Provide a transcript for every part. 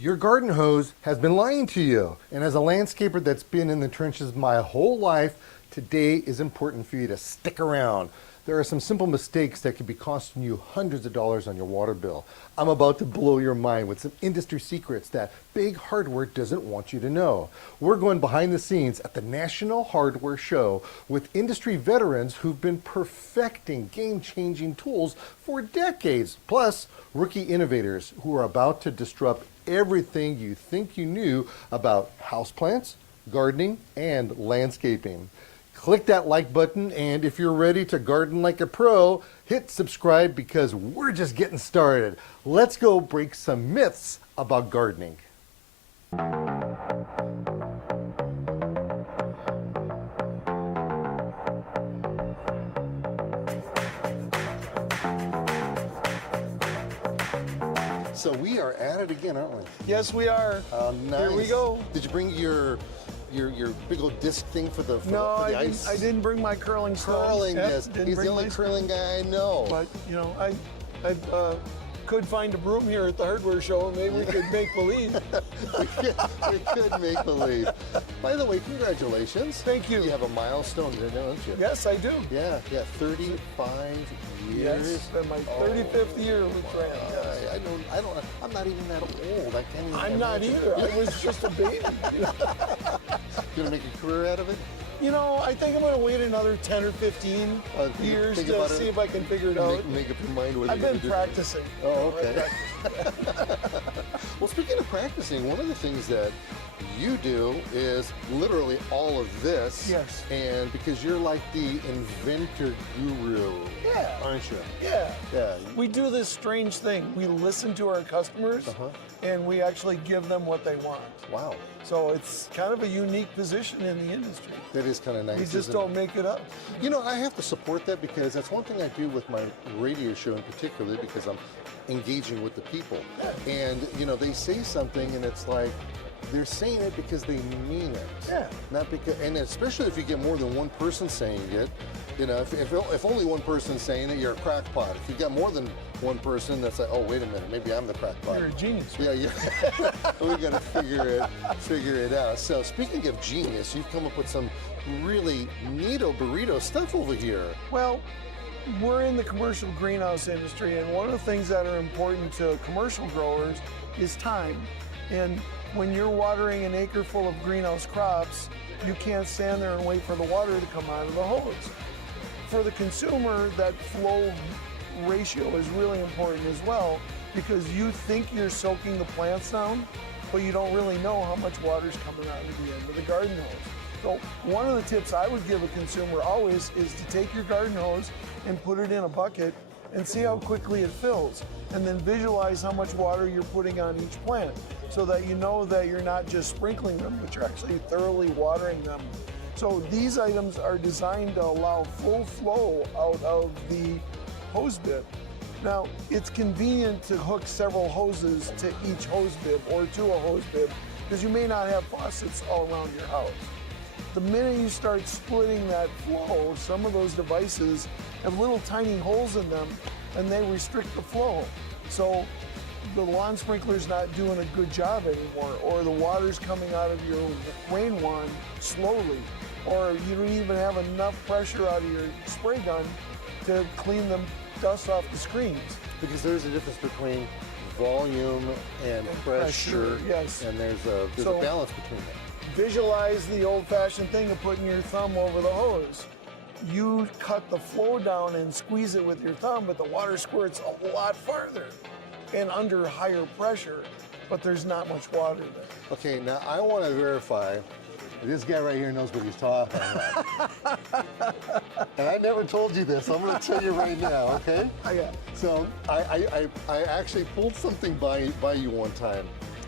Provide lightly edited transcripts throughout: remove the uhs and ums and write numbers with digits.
Your garden hose has been lying to you. And as a landscaper that's been in the trenches my whole life, today is important for you to stick around. There are some simple mistakes that could be costing you hundreds of dollars on your water bill. I'm about to blow your mind with some industry secrets that big hardware doesn't want you to know. We're going behind the scenes at the National Hardware Show with industry veterans who've been perfecting game-changing tools for decades, plus rookie innovators who are about to disrupt everything you think you knew about houseplants, gardening, and landscaping. Click that like button, and if you're ready to garden like a pro, hit subscribe because we're just getting started. Let's go break some myths about gardening. So we are at it again, aren't we? Yes, we are. Nice. Here we go. Did you bring your big old disc thing for the ice? I didn't bring my curling stone. Curling disc. He's the only curling guy I know. But you know, I could find a broom here at the hardware show. Maybe we could make believe. we could make believe. By the way, congratulations. Thank you. You have a milestone there, don't you? Yes, I do. Yeah, 35 years. Yes, and my 35th year with Grant. Yes. I'm not even that old. I can't even. I'm not either. I was just a baby. Gonna make a career out of it? You know, I think I'm going to wait another 10 or 15 years to see if I can figure it out. Make up your mind whether I've been practicing. Oh, okay. Well, speaking of practicing, one of the things that you do is literally all of this. Yes. And because you're like the inventor guru, yeah, aren't you? Yeah. Yeah. We do this strange thing. We listen to our customers, and we actually give them what they want. Wow. So it's kind of a unique position in the industry. That is kind of nice. We just don't make it up. You know, I have to support that because that's one thing I do with my radio show in particular because I'm engaging with the people. Yeah. And, you know, they say something and it's like, they're saying it because they mean it. Yeah. Not because, and especially if you get more than one person saying it, you know, if only one person's saying it, you're a crackpot. If you got more than one person, that's like, oh, wait a minute, maybe I'm the crackpot. You're a genius. Yeah, we got to figure it out. So speaking of genius, you've come up with some really neato burrito stuff over here. Well, we're in the commercial greenhouse industry, and one of the things that are important to commercial growers is time. And when you're watering an acre full of greenhouse crops, you can't stand there and wait for the water to come out of the hose. For the consumer, that flow ratio is really important as well because you think you're soaking the plants down, but you don't really know how much water's coming out of the end of the garden hose. So one of the tips I would give a consumer always is to take your garden hose and put it in a bucket and see how quickly it fills, and then visualize how much water you're putting on each plant so that you know that you're not just sprinkling them, but you're actually thoroughly watering them. So these items are designed to allow full flow out of the hose bib. Now, it's convenient to hook several hoses to each hose bib or to a hose bib because you may not have faucets all around your house. The minute you start splitting that flow, some of those devices have little tiny holes in them and they restrict the flow. So the lawn sprinkler's not doing a good job anymore, or the water's coming out of your rain wand slowly, or you don't even have enough pressure out of your spray gun to clean the dust off the screens. Because there's a difference between volume and pressure. Yes. And there's a balance between them. Visualize the old-fashioned thing of putting your thumb over the hose. You cut the flow down and squeeze it with your thumb, but the water squirts a lot farther and under higher pressure, but there's not much water there. Okay, now I want to verify this guy right here knows what he's talking about. And I never told you this. I'm going to tell you right now, okay? Yeah. So I actually pulled something by you one time,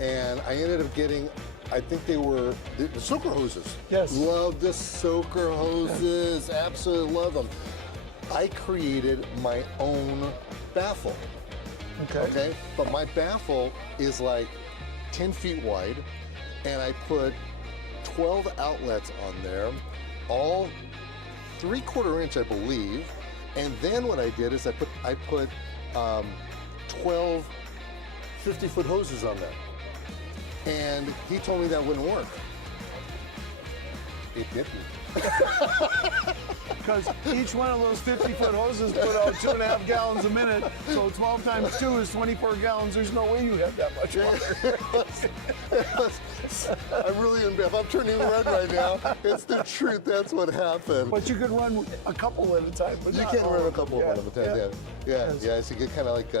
and I ended up getting, I think they were the soaker hoses. Yes. Love the soaker hoses. Absolutely love them. I created my own baffle. Okay. But my baffle is like 10 feet wide, and I put 12 outlets on there, all 3/4 inch, I believe. And then what I did is I put 12 50-foot hoses on there. And he told me that wouldn't work. It didn't. Because each one of those 50-foot hoses put out 2.5 gallons a minute. So 12 times 2 is 24 gallons. There's no way you have that much water. I'm really embarrassed. I'm turning red right now. It's the truth. That's what happened. But you could run a couple at a time. But You not can all run a of them. couple of them at a time. Yeah. It's a good kind of like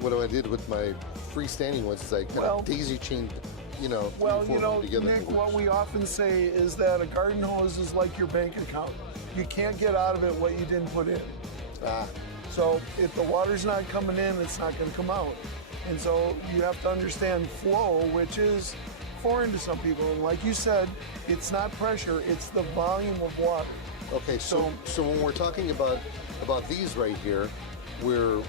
what I did with my freestanding ones is I kind of daisy chained, Well, three or four of them together. Nick, what we often say is that a garden hose is like your bank account. You can't get out of it what you didn't put in. So if the water's not coming in, it's not going to come out. And so you have to understand flow, which is foreign to some people. And like you said, it's not pressure, it's the volume of water. Okay, so when we're talking about these right here, you're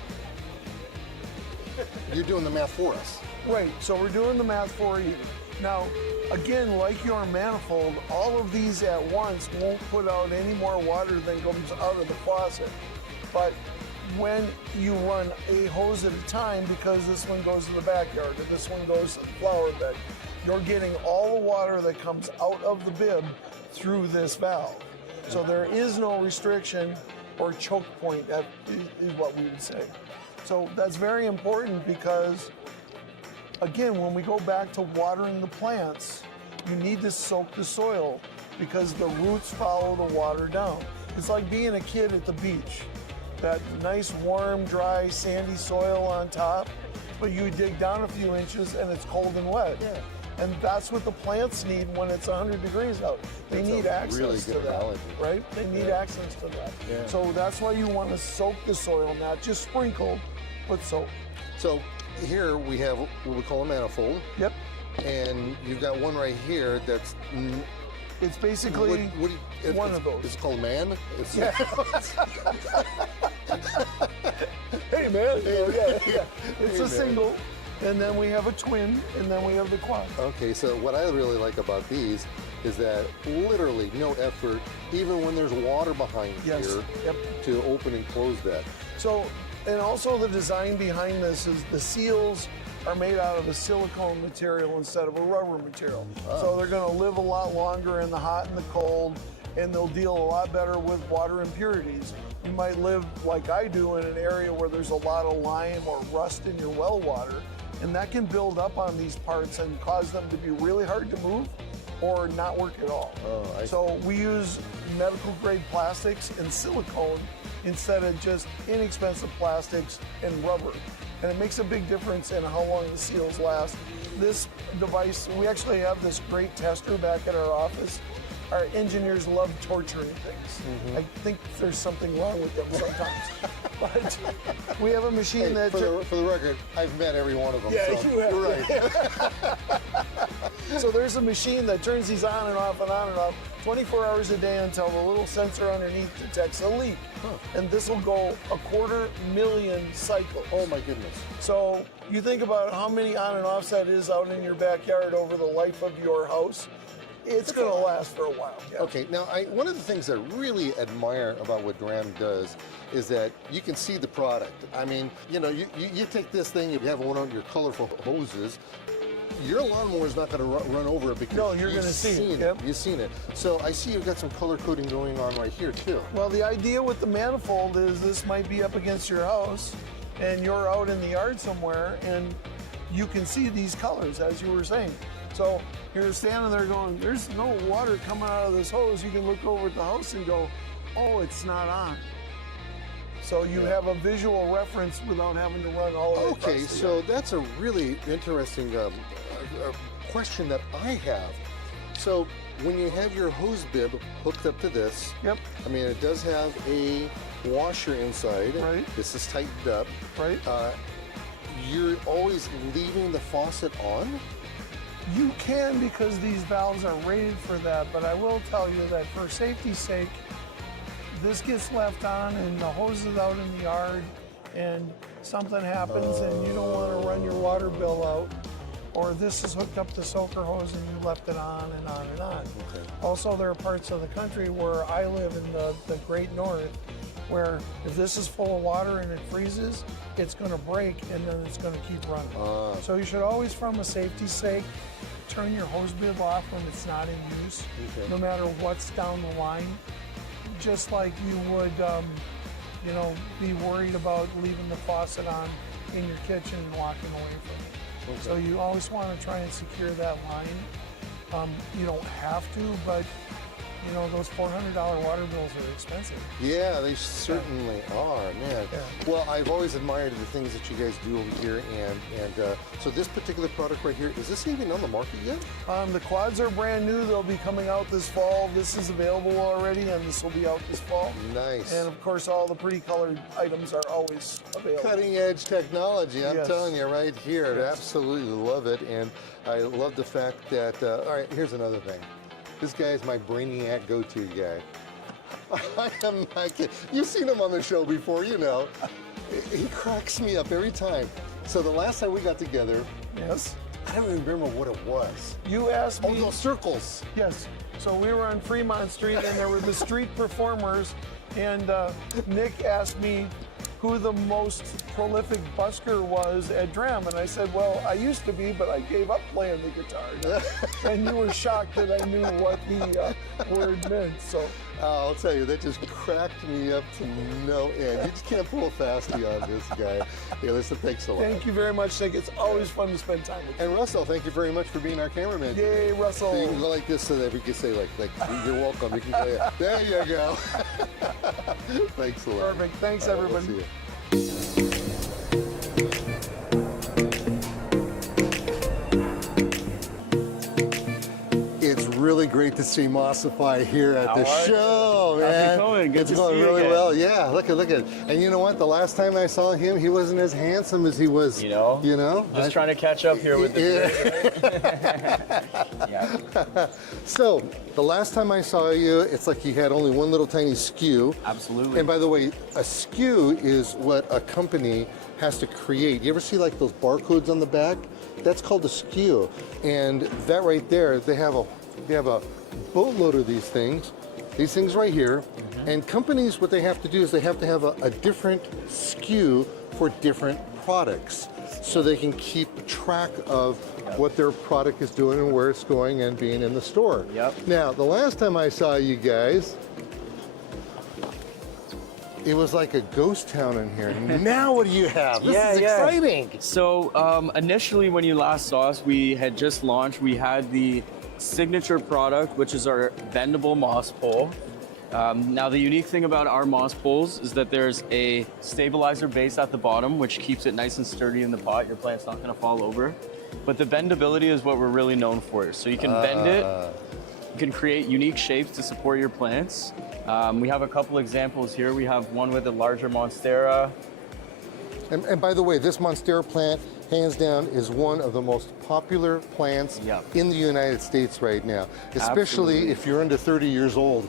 doing the math for us. Right, so we're doing the math for you. Now, again, like your manifold, all of these at once won't put out any more water than comes out of the faucet. But when you run a hose at a time, because this one goes to the backyard or this one goes to the flower bed, you're getting all the water that comes out of the bib through this valve. So there is no restriction or choke point, that is what we would say. So that's very important because, again, when we go back to watering the plants, you need to soak the soil because the roots follow the water down. It's like being a kid at the beach. That nice, warm, dry, sandy soil on top, but you dig down a few inches and it's cold and wet. Yeah. And that's what the plants need when it's 100 degrees out. They need access to that, right? They need access to that. Yeah. So that's why you want to soak the soil, not just sprinkle, but soak. So here we have what we call a manifold. Yep. And you've got one right here that's... It's basically one of those. It's called man? Yeah. Hey, man. Yeah. It's a single, and then we have a twin, and then we have the quad. Okay, so what I really like about these is that literally no effort, even when there's water behind here, to open and close that. So, and also the design behind this is the seals are made out of a silicone material instead of a rubber material. So they're going to live a lot longer in the hot and the cold, and they'll deal a lot better with water impurities. You might live like I do in an area where there's a lot of lime or rust in your well water, and that can build up on these parts and cause them to be really hard to move or not work at all. So we use medical grade plastics and silicone instead of just inexpensive plastics and rubber. And it makes a big difference in how long the seals last. This device, we actually have this great tester back at our office. Our engineers love torturing things. I think there's something wrong with them sometimes. But we have a machine that... For the record, I've met every one of them. Yeah, so you have. You're right. So there's a machine that turns these on and off and on and off 24 hours a day until the little sensor underneath detects a leak. And this will go 250,000 cycles. Oh my goodness. So you think about how many on and offs that is out in your backyard over the life of your house. It's going to last for a while. Yeah. Okay, now one of the things I really admire about what Dram does is that you can see the product. I mean, you take this thing, you have one of your colorful hoses, your lawnmower is not going to run over it because you're going to see it. Yep. You've seen it. So I see you've got some color coding going on right here too. Well, the idea with the manifold is this might be up against your house and you're out in the yard somewhere and you can see these colors, as you were saying. So you're standing there going, there's no water coming out of this hose. You can look over at the house and go, oh, it's not on. So you have a visual reference without having to run all the way across the yard. So that's a really interesting question that I have. So when you have your hose bib hooked up to this, I mean, it does have a washer inside. Right. This is tightened up. Right. You're always leaving the faucet on? You can, because these valves are rated for that, but I will tell you that for safety's sake, this gets left on and the hose is out in the yard and something happens and you don't want to run your water bill out, or this is hooked up to soaker hose and you left it on and on and on. Also, there are parts of the country where I live in the Great North where if this is full of water and it freezes, it's going to break and then it's going to keep running. So you should always, from a safety sake, turn your hose bib off when it's not in use, no matter what's down the line. Just like you would, you know, be worried about leaving the faucet on in your kitchen and walking away from it. So you always want to try and secure that line. You don't have to, but you know, those $400 water bills are expensive. Yeah, they certainly are, man. Yeah. Well, I've always admired the things that you guys do over here, and so this particular product right here, is this even on the market yet? The quads are brand new. They'll be coming out this fall. This is available already, and this will be out this fall. Nice. And of course, all the pretty colored items are always available. Cutting edge technology, I'm Yes. telling you right here. Absolutely love it, and I love the fact that, all right, here's another thing. This guy is my brainiac go-to guy. I am not kidding. You've seen him on the show before, you know. He cracks me up every time. So the last time we got together, Yes. I don't even remember what it was. You asked me. Oh, those circles. Yes. So we were on Fremont Street, and there were the street performers, and Nick asked me who the most prolific busker was at Dram, and I said, well, I used to be, but I gave up playing the guitar. And you were shocked that I knew what the word meant. So I'll tell you, that just cracked me up to no end. You just can't pull a fastie on this guy. Yeah, listen, thanks a lot. thank you very much, Nick. It's always fun to spend time with you. And Russell, thank you very much for being our cameraman. Yay, Russell. So you can go like this so that we can say like you're welcome. You can go, there you go. Thanks a lot. Perfect. Thanks, All right, we'll everybody. see you. It's really great to see Mossify here at the show, man. How's it going? Good It's to going see you really again. well. Yeah, look at. And you know what? The last time I saw him, he wasn't as handsome as he was. You know? Just trying to catch up here with the yeah. So, the last time I saw you, it's like you had only one little tiny SKU. Absolutely. And by the way, a SKU is what a company has to create. You ever see like those barcodes on the back? That's called a SKU. And that right there, they have a boatload of these things right here. And companies, what they have to do is they have to have a different SKU for different products, so they can keep track of what their product is doing and where it's going and being in the store. Yep. Now, the last time I saw you guys, it was like a ghost town in here. Now what do you have? This is exciting. So initially when you last saw us, we had just launched, we had the signature product, which is our bendable moss pole. Now the unique thing about our moss poles is that there's a stabilizer base at the bottom, which keeps it nice and sturdy in the pot. Your plant's not gonna fall over. But the bendability is what we're really known for. So you can bend it, you can create unique shapes to support your plants. We have a couple examples here. We have one with a larger Monstera. And by the way, this Monstera plant, hands down, is one of the most popular plants in the United States right now, especially Absolutely. if you're under 30 years old.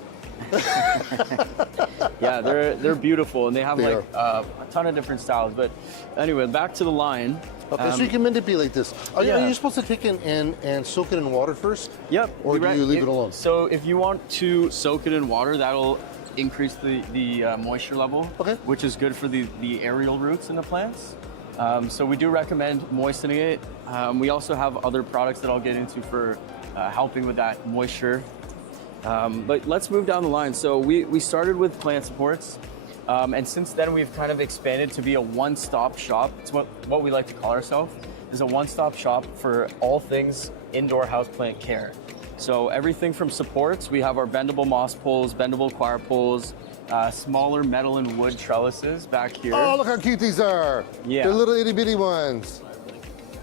Yeah, they're beautiful, and they have a ton of different styles. But anyway, back to the line. Okay, so you can manipulate this. Are yeah. you supposed to take it and soak it in water first? Yep. Or do you leave it alone? So if you want to soak it in water, that'll increase the moisture level, which is good for the aerial roots in the plants. So we do recommend moistening it. We also have other products that I'll get into for helping with that moisture. But let's move down the line. So we started with plant supports. And since then, we've kind of expanded to be a one-stop shop. It's what we like to call ourselves, is a one-stop shop for all things indoor houseplant care. So everything from supports, we have our bendable moss poles, bendable choir poles, smaller metal and wood trellises back here. Oh, look how cute these are. Yeah. They're little itty bitty ones.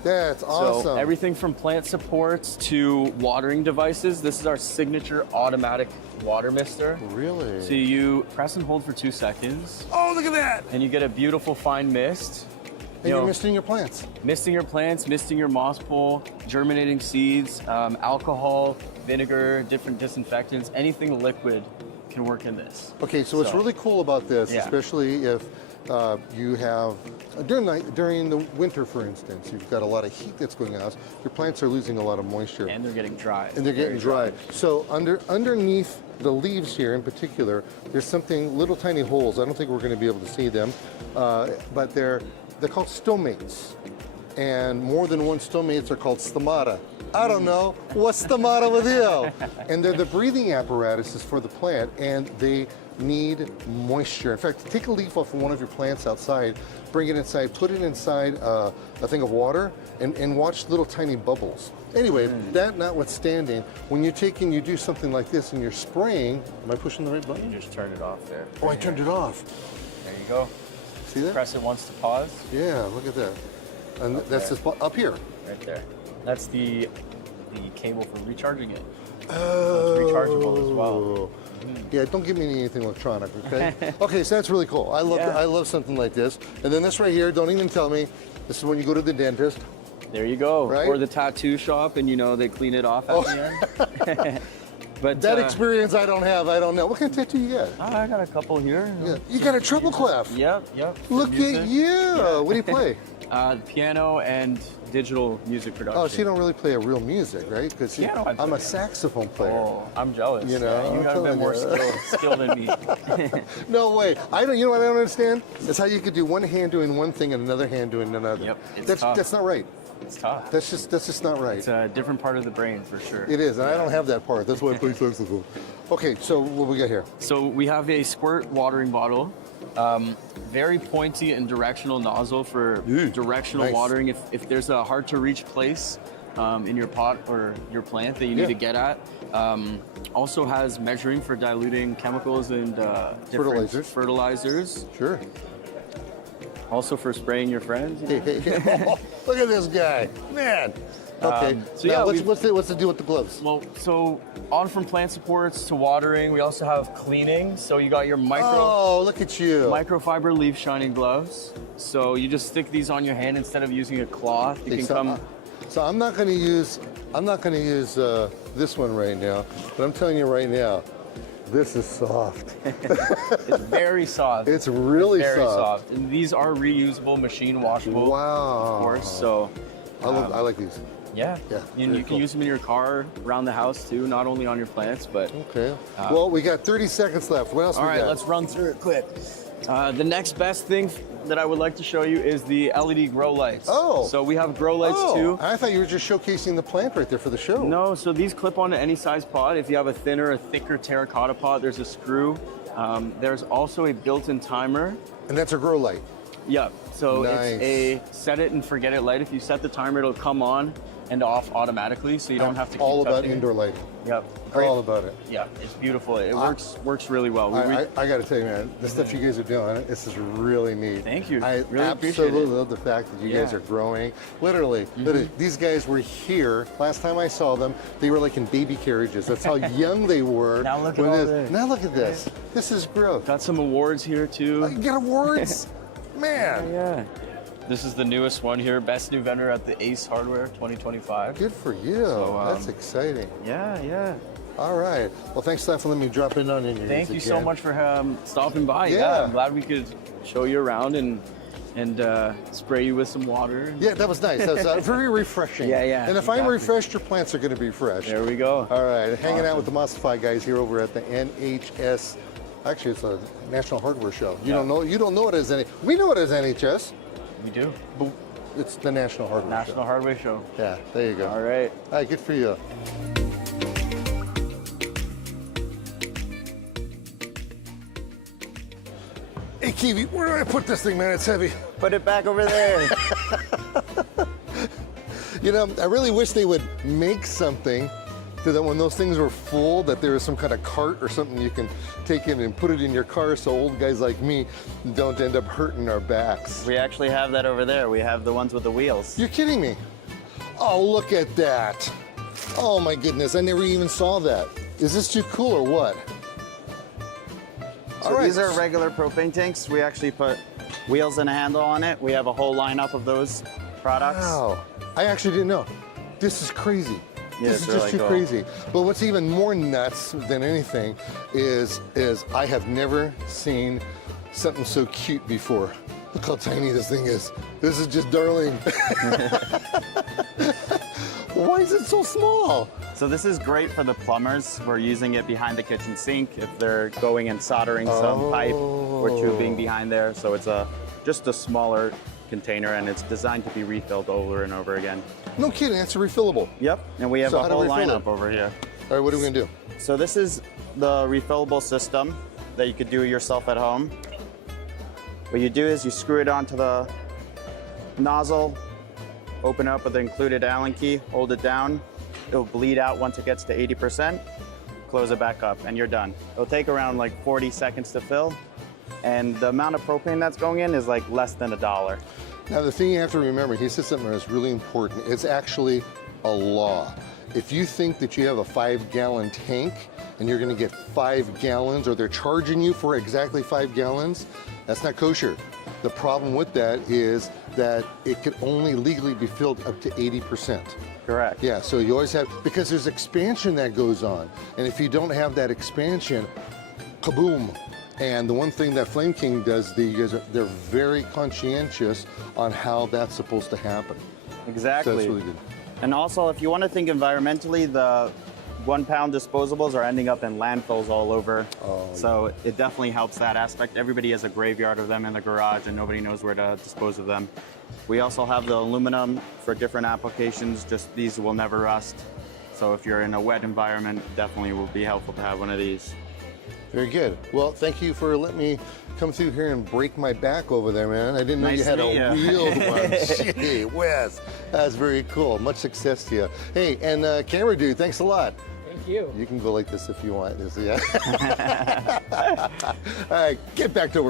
That's awesome. So everything from plant supports to watering devices. This is our signature automatic water mister. Really? So you press and hold for 2 seconds. Oh, look at that. And you get a beautiful fine mist. And you're misting your plants. Misting your plants, misting your moss pole, germinating seeds, alcohol, vinegar, different disinfectants, anything liquid can work in this. Okay, so what's really cool about this, Yeah. especially if you have during the winter, for instance, you've got a lot of heat that's going out. Your plants are losing a lot of moisture. And they're getting dry. And they're getting dry. So underneath the leaves here in particular, there's something, little tiny holes. I don't think we're going to be able to see them, but they're called stomates. And more than one stomates are called stomata. I don't know. What's the matter with you? And they're the breathing apparatuses for the plant, and they need moisture. In fact, take a leaf off of one of your plants outside, bring it inside, put it inside a thing of water, and watch little tiny bubbles. Anyway, that notwithstanding, when you take and you do something like this and you're spraying, am I pushing the right button? You just turn it off there. Oh, I turned it off. There you go. See that? Press it once to pause. Yeah, look at that. And that's the spot up here. Right there. That's the cable for recharging it. Oh. So it's rechargeable as well. Yeah, don't give me anything electronic, okay? Okay, so that's really cool. I love something like this. And then this right here, don't even tell me. This is when you go to the dentist. There you go. Right? Or the tattoo shop, and they clean it off at the end. But That experience I don't have. I don't know. What kind of tattoo you got? I got a couple here. Yeah. You got a treble clef. Yep. Look Music. at you. Yeah. What do you play? Piano and digital music production. Oh, so you don't really play a real music, right? Because Piano, I play, I'm a yeah. saxophone player. Oh, I'm jealous. You know, you I'm have been telling more you. skilled than me. No way. I don't. You know what I don't understand? It's how you could do one hand doing one thing and another hand doing another. Yep, it's That's tough. not right. It's tough. That's just not right. It's a different part of the brain for sure. It is, and I don't have that part. That's why I play saxophone. Okay, so what we got here? So we have a squirt watering bottle, very pointy and directional nozzle for directional nice. watering. If there's a hard to reach place in your pot or your plant that you need to get at. Also has measuring for diluting chemicals and different fertilizers. Sure. Also for spraying your friends. Hey. Look at this guy, man. Okay. So now, yeah, what's the deal with the gloves? Well, so on from plant supports to watering, we also have cleaning. So you got your Oh, look at you. microfiber leaf shining gloves. So you just stick these on your hand instead of using a cloth. You can come. So I'm not going to use this one right now, but I'm telling you right now, this is soft. It's very soft. It's really very soft. And these are reusable, machine washable. Wow. Of course. So I like these. yeah. Yeah, You very can cool. use them in your car, around the house too, not only on your plants, but. Okay. Well, we got 30 seconds left. What else All we right, got? let's run through it quick. The next best thing that I would like to show you is the LED grow lights. Oh. So we have grow lights too. I thought you were just showcasing the plant right there for the show. No, so these clip onto any size pot. If you have a thinner, a thicker terracotta pot, there's a screw. There's also a built-in timer. And that's a grow light. Yep. So Nice. it's a set it and forget it light. If you set the timer, it'll come on and off automatically, so you don't have to keep All about touching it. indoor lighting. Yep. Great. All about it. Yeah, it's beautiful. It works really well. I got to tell you, man, the stuff you guys are doing, this is really neat. Thank you. I Really appreciate absolutely it. love the fact that you guys Yeah. are growing. Literally, these guys were here last time I saw them. They were like in baby carriages. That's how young they were. Now look at when all this- this. Now look at this. This is growth. Got some awards here too. You get awards, man. Yeah. This is the newest one here, best new vendor at the Ace Hardware 2025. Good for you. That's exciting. Yeah. All right. Well, thanks a lot for letting me drop in on you. Thank you so again. much for stopping by. Yeah. I'm glad we could show you around and spray you with some water. Yeah, that was nice. That was very refreshing. Yeah, And if I'm exactly. refreshed, your plants are going to be fresh. There we go. All right, hanging out with the Monsteras guys here over at the NHS. Actually, it's a National Hardware Show. You don't know it as any. We know it as NHS, We do. but it's the National Hardware National Hardware Show. Show. Yeah, there you go. All right. All right, good for you. Hey, Kiwi, where do I put this thing, man? It's heavy. Put it back over there. You know, I really wish they would make something so that when those things were full, that there was some kind of cart or something you can take in and put it in your car so old guys like me don't end up hurting our backs. We actually have that over there. We have the ones with the wheels. You're kidding me. Oh, look at that. Oh my goodness, I never even saw that. Is this too cool or what? So these are regular propane tanks. We actually put wheels and a handle on it. We have a whole lineup of those products. Wow. I actually didn't know. This is crazy. Yeah, This is it's just really too cool. crazy. But what's even more nuts than anything is I have never seen something so cute before. Look how tiny this thing is. This is just darling. Why is it so small? So this is great for the plumbers. We're using it behind the kitchen sink if they're going and soldering some pipe or tubing behind there. So it's just a smaller container, and it's designed to be refilled over and over again. No kidding, that's a refillable. Yep, and we have So a how to whole refill lineup it? over here. All right, what are we gonna do? So this is the refillable system that you could do yourself at home. What you do is you screw it onto the nozzle, open up with the included Allen key, hold it down. It'll bleed out once it gets to 80%, close it back up, and you're done. It'll take around like 40 seconds to fill, and the amount of propane that's going in is like less than $1. Now the thing you have to remember, he said something that's really important. It's actually a law. If you think that you have a 5-gallon tank and you're gonna get 5 gallons, or they're charging you for exactly 5 gallons, that's not kosher. The problem with that is that it could only legally be filled up to 80%. Correct. Yeah, so you always have, because there's expansion that goes on. And if you don't have that expansion, kaboom. And the one thing that Flame King does, they're very conscientious on how that's supposed to happen. Exactly. So that's really good. And also, if you want to think environmentally, the 1-pound disposables are ending up in landfills all over. So it definitely helps that aspect. Everybody has a graveyard of them in the garage and nobody knows where to dispose of them. We also have the aluminum for different applications. Just these will never rust. So if you're in a wet environment, definitely will be helpful to have one of these. Very good. Well, thank you for letting me come through here and break my back over there, man. I didn't know Nice you had to a meet you. wheeled one. Gee whiz. That's very cool. Much success to you. Hey, and camera dude, thanks a lot. Thank you. You can go like this if you want. Yeah. All right, get back to work.